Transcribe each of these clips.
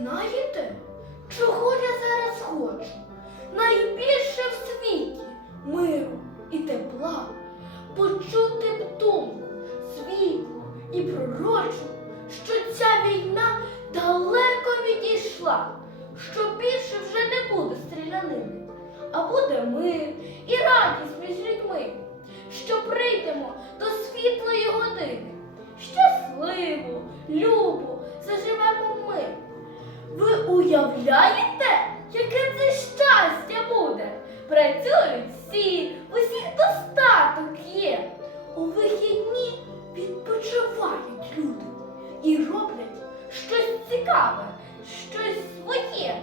Знаєте, чого я зараз хочу? Найбільше в світі миру і тепла, почути б думку світлу і пророчу, що ця війна далеко відійшла, що більше вже не буде стрілянини, а буде мир і радість між людьми, що прийдемо до світлої години. Щасливо, любо, уявляєте, яке це щастя буде? Працюють всі, усіх достаток є. У вихідні відпочивають люди і роблять щось цікаве, щось своє.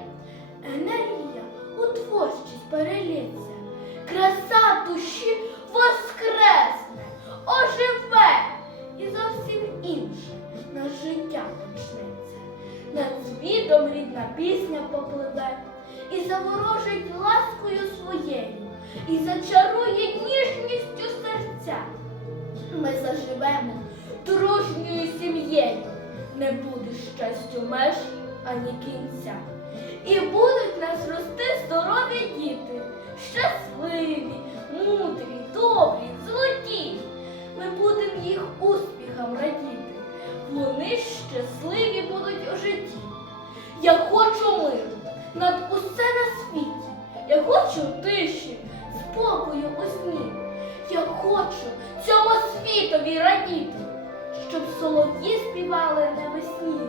Енергія у творчість перелється, краса душі воскресне, оживе і зовсім інше світом рідна пісня попливе і заворожить ласкою своєю, і зачарує ніжністю серця. Ми заживемо дружньою сім'єю, не буде щастю меж ані кінця. І будуть нас рости здорові діти, щасливі, мудрі, добрі, золоті. Ми будемо їх успіхам радіти. Вони щасливі будуть у житті. Я хочу миру над усе на світі. Я хочу тиші, спокою у сні. Я хочу цьому світові радіти, щоб солов'ї співали навесні,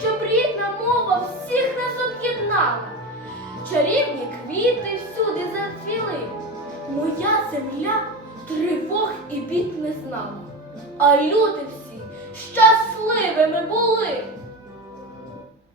щоб рідна мова всіх нас об'єднала. Чарівні квіти всюди зацвіли. Моя земля тривог і бід не знала. А люди всі щасливими були.